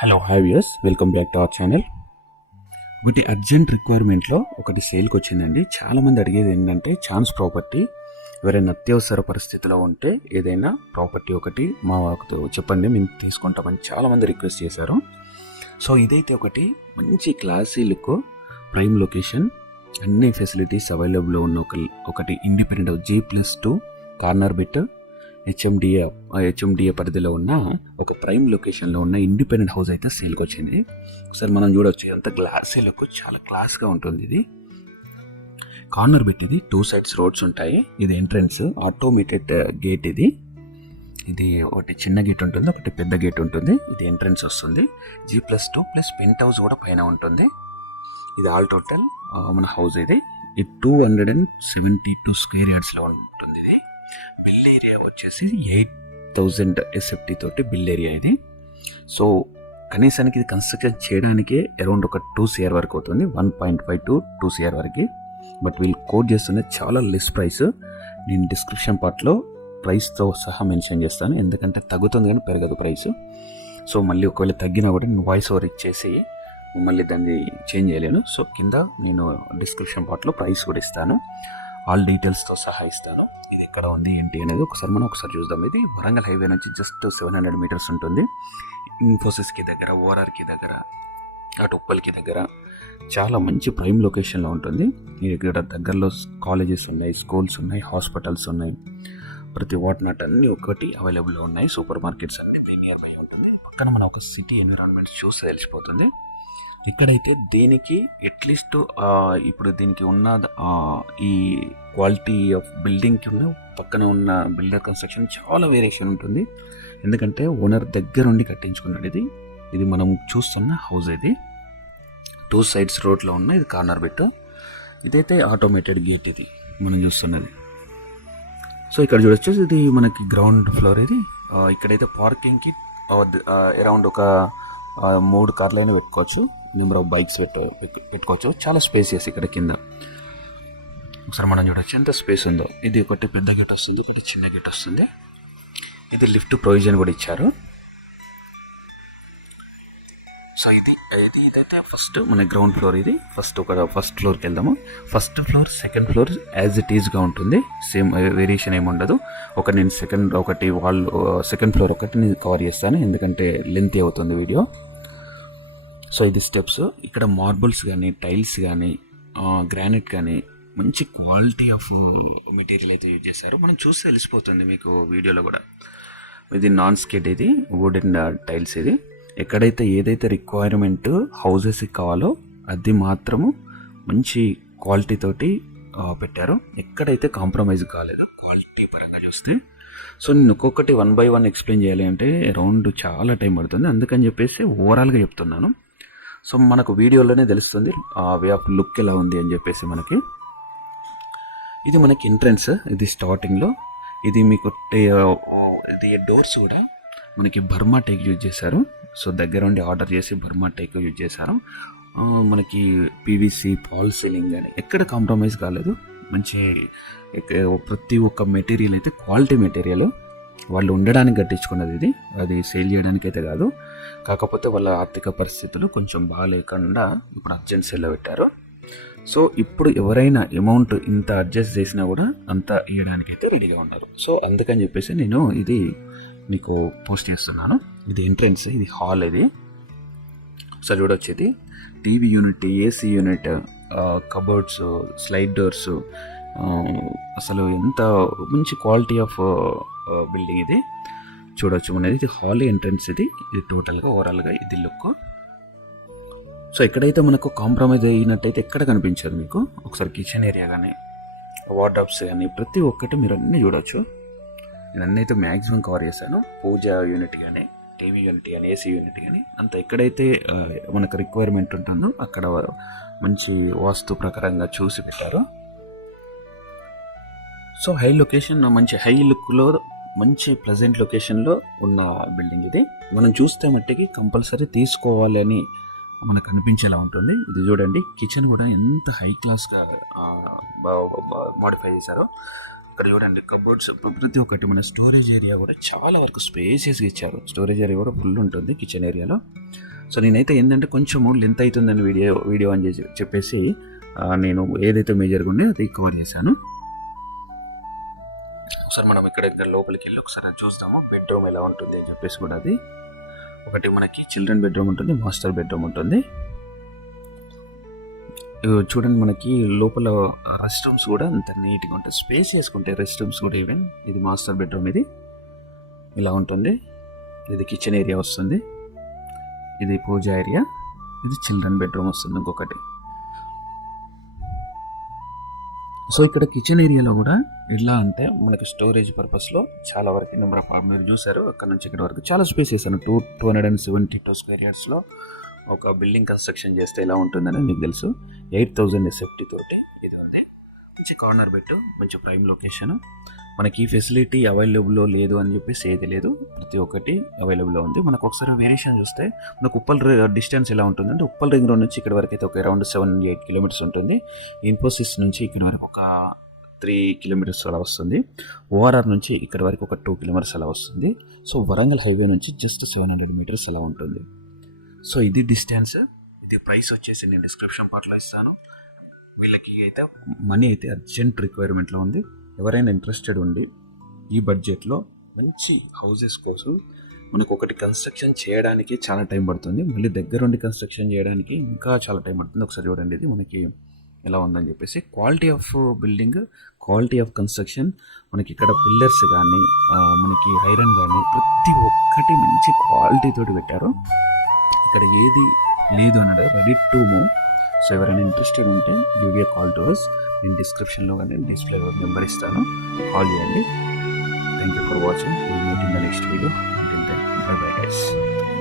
Hello viewers, welcome back to our channel. ఒకటి urgent రిక్వైర్మెంట్లో ఒకటి సేల్కి వచ్చిందండి. చాలామంది అడిగేది ఏంటంటే ఛాన్స్ ప్రాపర్టీ. ఎవరైనా అత్యవసర పరిస్థితిలో ఉంటే ఏదైనా ప్రాపర్టీ ఒకటి మాకు చెప్పండి, మేము తీసుకుంటామని చాలామంది రిక్వెస్ట్ చేశారు. సో ఇదైతే ఒకటి మంచి క్లాసీ లుక్, ప్రైమ్ లొకేషన్, అన్ని ఫెసిలిటీస్ అవైలబుల్ ఉన్న ఒకటి independent G+2 corner bit HMDA పరిధిలో ఉన్న ఒక ప్రైమ్ లొకేషన్లో ఉన్న ఇండిపెండెంట్ హౌస్ అయితే సేల్కి వచ్చింది. ఒకసారి మనం చూడవచ్చు, ఎంత గ్లాసీ లుక్, చాలా క్లాస్గా ఉంటుంది. ఇది కార్నర్ బిట్, ఇది 2 sides రోడ్స్ ఉంటాయి. ఇది ఎంట్రన్స్, ఆటోమేటెడ్ గేట్. ఇది ఒకటి చిన్న గేట్ ఉంటుంది, ఒకటి పెద్ద గేట్ ఉంటుంది. ఇది ఎంట్రన్స్ వస్తుంది. G+2 ప్లస్ పెంట్ హౌస్ కూడా పైన ఉంటుంది. ఇది ఆల్ టోటల్ మన హౌస్. ఇది 272 స్క్వేర్ యార్డ్స్లో ఉంటుంది. ఇది బిల్ ఏరియా వచ్చేసి 8000 SFT తోటి బిల్ ఏరియా ఇది. సో కనీసానికి ఇది కన్స్ట్రక్షన్ చేయడానికే అరౌండ్ ఒక 2 CR వరకు అవుతుంది, 1.5 to 2 CR వరకు. బట్ వీళ్ళు కోట్ చేస్తున్న చాలా లెస్ ప్రైస్. నేను డిస్క్రిప్షన్ పార్ట్లో ప్రైస్తో సహా మెన్షన్ చేస్తాను, ఎందుకంటే తగ్గుతుంది కానీ పెరగదు ప్రైస్. సో మళ్ళీ ఒకవేళ తగ్గినా కూడా నేను వాయిస్ ఓవర్ ఇచ్చేసి మళ్ళీ దాన్ని చేంజ్ చేయలేను. సో కింద నేను డిస్క్రిప్షన్ పార్ట్లో ప్రైస్ కూడా ఇస్తాను, ఆల్ డీటెయిల్స్తో సహా ఇస్తాను. ఇది ఎక్కడ ఉంది ఏంటి అనేది ఒకసారి చూద్దాం. ఇది వరంగల్ హైవే నుంచి జస్ట్ 700 meters ఉంటుంది. ఇన్ఫోసిస్కి దగ్గర, ఓఆర్ఆర్కి దగ్గర, అటు ఉప్పల్కి దగ్గర చాలా మంచి ప్రైమ్ లొకేషన్లో ఉంటుంది. ఇక్కడ దగ్గరలో కాలేజెస్ ఉన్నాయి, స్కూల్స్ ఉన్నాయి, హాస్పిటల్స్ ఉన్నాయి, ప్రతి వాట్నాట్ అన్నీ ఒకటి అవైలబుల్లో ఉన్నాయి. సూపర్ మార్కెట్స్ అన్నీ నియర్ బై ఉంటుంది. పక్కన మన ఒక సిటీ ఎన్విరాన్మెంట్ చూస్తే తెలిసిపోతుంది. ఇక్కడైతే దీనికి అట్లీస్ట్ ఇప్పుడు దీనికి ఉన్న ఈ క్వాలిటీ ఆఫ్ బిల్డింగ్కి ఉన్న పక్కన ఉన్న బిల్డర్ కన్స్ట్రక్షన్ చాలా వేరియేషన్ ఉంటుంది. ఎందుకంటే ఓనర్ దగ్గరుండి కట్టించుకున్నాడు. ఇది మనం చూస్తున్న హౌస్. ఇది 2 sides రోడ్లో ఉన్న ఇది కార్నర్ బిట్. ఇదైతే ఆటోమేటెడ్ గేట్. ఇది మనం చూస్తున్నది. సో ఇక్కడ చూడొచ్చు, ఇది మనకి గ్రౌండ్ ఫ్లోర్. ఇది ఇక్కడైతే పార్కింగ్కి అరౌండ్ ఒక 3 కార్లైనా పెట్టుకోవచ్చు, నెంబర్ ఆఫ్ బైక్స్ పెట్టుకోవచ్చు. చాలా స్పేసియస్ ఇక్కడ కింద. ఒకసారి మనం చూడొచ్చు ఎంత స్పేస్ ఉందో. ఇది ఒకటి పెద్ద గేట్ వస్తుంది, ఒకటి చిన్న గేట్ వస్తుంది. ఇది లిఫ్ట్ ప్రొవిజన్ కూడా ఇచ్చారు. సో ఇదైతే ఫస్ట్ మన గ్రౌండ్ ఫ్లోర్. ఇది ఫస్ట్ ఫ్లోర్కి వెళ్దాము. First floor, second floor as it ఈజ్గా ఉంటుంది, సేమ్ వేరియేషన్ ఏమి ఉండదు. నేను సెకండ్ ఫ్లోర్ ఒకటి నేను కవర్ చేస్తాను, ఎందుకంటే లెంతీ అవుతుంది వీడియో. సో ఇది స్టెప్స్. ఇక్కడ మార్బుల్స్ కానీ, టైల్స్ కానీ, గ్రానైట్ కానీ మంచి క్వాలిటీ ఆఫ్ మెటీరియల్ అయితే యూజ్ చేశారు. మనం చూస్తే తెలిసిపోతుంది మీకు వీడియోలో కూడా. ఇది నాన్ స్కిడ్, ఇది వుడెన్ టైల్స్. ఇది ఎక్కడైతే ఏదైతే రిక్వైర్మెంట్ హౌసెస్కి కావాలో అది మాత్రము మంచి క్వాలిటీ తోటి పెట్టారు. ఎక్కడైతే కాంప్రమైజ్ కాలేదు క్వాలిటీ పరంగా చూస్తే. సో నేను ఒక్కొక్కటి 1 by 1 ఎక్స్ప్లెయిన్ చేయాలి అంటే అరౌండ్ చాలా టైం పడుతుంది, అందుకని చెప్పేసి ఓవరాల్గా చెప్తున్నాను. సో మనకు వీడియోలోనే తెలుస్తుంది వే ఆఫ్ లుక్ ఎలా ఉంది అని చెప్పేసి మనకి. ఇది మనకి ఎంట్రన్స్. ఇది స్టార్టింగ్లో ఇది మీకు ఇది డోర్స్ కూడా మనకి బర్మా టేక్ యూజ్ చేశారు. సో దగ్గర ఉండి ఆర్డర్ చేసి బర్మా టేక్ యూజ్ చేశారు. మనకి PVC ఫాల్ సీలింగ్ కానీ ఎక్కడ కాంప్రమైజ్ కాలేదు. మంచి ప్రతి ఒక్క మెటీరియల్ అయితే క్వాలిటీ మెటీరియల్. వాళ్ళు ఉండడానికి కట్టించుకున్నది ఇది, అది సేల్ చేయడానికి అయితే కాదు. కాకపోతే వాళ్ళ ఆర్థిక పరిస్థితులు కొంచెం బాగాలేకుండా ఇప్పుడు అర్జెంట్ సేల్లో పెట్టారు. సో ఇప్పుడు ఎవరైనా అమౌంట్ ఇంత అడ్జస్ట్ చేసినా కూడా అంత ఇవ్వడానికి అయితే రెడీగా ఉన్నారు. సో అందుకని చెప్పేసి నేను ఇది మీకు పోస్ట్ చేస్తున్నాను. ఇది ఎంట్రన్స్, ఇది హాల్. ఇది సో చూడొచ్చు, ఇది TV unit, AC unit, cupboards, slide doors, అసలు ఎంత మంచి క్వాలిటీ ఆఫ్ బిల్డింగ్ ఇది చూడొచ్చు అనేది. ఇది హాల్ ఎంట్రన్స్. ఇది టోటల్గా ఓవరాల్గా ఇది లుక్. సో ఎక్కడైతే మనకు కాంప్రమైజ్ అయినట్టయితే ఎక్కడ కనిపించదు మీకు. ఒకసారి కిచెన్ ఏరియా కానీ, వార్డ్రోబ్స్ కానీ ప్రతి ఒక్కటి మీరు అన్నీ చూడొచ్చు. నేను అన్నీ అయితే మ్యాక్సిమం కవర్ చేశాను. పూజ యూనిట్ కానీ, టీవీ యూనిట్ కానీ, AC యూనిట్ కానీ అంత ఎక్కడైతే మనకు రిక్వైర్మెంట్ ఉంటుందో అక్కడ మంచి వాస్తు ప్రకారంగా చూసి పెట్టారు. సో హై లొకేషన్, మంచి హై లుక్లో, మంచి ప్లెజెంట్ లొకేషన్లో ఉన్న బిల్డింగ్ ఇది. మనం చూస్తే మట్టికి కంపల్సరీ తీసుకోవాలి అని మనకు అనిపించేలా ఉంటుంది. ఇది చూడండి, కిచెన్ కూడా ఎంత హై క్లాస్గా మాడిఫై చేశారో. ఇక్కడ చూడండి కబోర్డ్స్ ప్రతి ఒక్కటి, మన స్టోరేజ్ ఏరియా కూడా చాలా వరకు స్పేసియస్గా ఇచ్చారు. స్టోరేజ్ ఏరియా కూడా ఫుల్ ఉంటుంది కిచెన్ ఏరియాలో. సో నేనైతే ఏంటంటే కొంచెము లెంత్ అవుతుందని వీడియో అని చెప్పేసి నేను ఏదైతే మేజర్గా ఉండే అది కవర్ చేశాను. ఒకసారి మనం ఇక్కడ లోపలికి వెళ్ళి ఒకసారి చూద్దాము బెడ్రూమ్ ఎలా ఉంటుంది అని చెప్పేసి కూడా. అది ఒకటి మనకి చిల్డ్రన్ బెడ్రూమ్ ఉంటుంది, మాస్టర్ బెడ్రూమ్ ఉంటుంది. చూడండి మనకి లోపల రెస్ట్ రూమ్స్ కూడా అంత నీట్గా ఉంటాయి, స్పేస్ చేసుకుంటే రెస్ట్ రూమ్స్ కూడా. ఈవెన్ ఇది మాస్టర్ బెడ్రూమ్, ఇది ఇలా ఉంటుంది. ఇది కిచెన్ ఏరియా వస్తుంది, ఇది పూజ ఏరియా, ఇది చిల్డ్రన్ బెడ్రూమ్ వస్తుంది ఇంకొకటి. సో ఇక్కడ కిచెన్ ఏరియాలో కూడా ఎలా అంటే మనకి స్టోరేజ్ పర్పస్లో చాలా వరకు నెంబర్ ఆఫ్ మీరు చూసారు అక్కడ నుంచి ఇక్కడ వరకు చాలా స్పేస్ చేశాను. 272 స్క్వేర్ యార్డ్స్లో ఒక బిల్డింగ్ కన్స్ట్రక్షన్ చేస్తే ఎలా ఉంటుందని మీకు తెలుసు. 8000 సేఫ్టీ తోటి ఇది ఉంది. మంచి కార్నర్ బెడ్, మంచి ప్రైమ్ లొకేషన్. మనకి ఈ ఫెసిలిటీ అవైలబుల్లో లేదు అని చెప్పేసి ఏది లేదు, ప్రతి ఒక్కటి అవైలబుల్లో ఉంది. మనకు ఒకసారి వేరియేషన్ చూస్తే మనకు ఉప్పల్ డిస్టెన్స్ ఎలా ఉంటుందంటే ఉప్పల్ రింగ్ రోడ్ నుంచి ఇక్కడ వరకు అయితే ఒక అరౌండ్ 7-8 కిలోమీటర్స్ ఉంటుంది. ఇన్ఫోసిస్ నుంచి ఇక్కడ వరకు ఒక 3 కిలోమీటర్స్ అలా వస్తుంది. ఓఆర్ఆర్ నుంచి ఇక్కడ వరకు ఒక 2 కిలోమీటర్స్ అలా వస్తుంది. సో వరంగల్ హైవే నుంచి జస్ట్ 700 మీటర్స్ అలా ఉంటుంది. సో ఇది డిస్టెన్స్. ఇది ప్రైస్ వచ్చేసి నేను డిస్క్రిప్షన్ పార్ట్లో ఇస్తాను. వీళ్ళకి అయితే మనీ అయితే అర్జెంట్ రిక్వైర్మెంట్లో ఉంది. ఎవరైనా ఇంట్రెస్టెడ్ ఉండి ఈ బడ్జెట్లో మంచి హౌసెస్ కోసం, మనకు ఒకటి కన్స్ట్రక్షన్ చేయడానికి చాలా టైం పడుతుంది, మళ్ళీ దగ్గరుండి కన్స్ట్రక్షన్ చేయడానికి ఇంకా చాలా టైం పడుతుంది. ఒకసారి చూడండి ఇది మనకి ఎలా ఉందని చెప్పేసి. Quality of building, quality of construction, మనకి ఇక్కడ పిల్లర్స్ కానీ మనకి ఐరన్ కానీ ప్రతి ఒక్కటి మంచి క్వాలిటీ తోటి పెట్టారు. ఇక్కడ ఏది లేదు అన్నాడు, రెడీ టు మూవ్. సో ఎవరైనా ఇంట్రెస్టెడ్ ఉంటే give a call to us. నేను డిస్క్రిప్షన్లో కానీ డిస్ప్లే నెంబర్ ఇస్తాను, కాల్ చేయండి. Thank you for watching. Will meet in the next video. Until then, bye bye guys.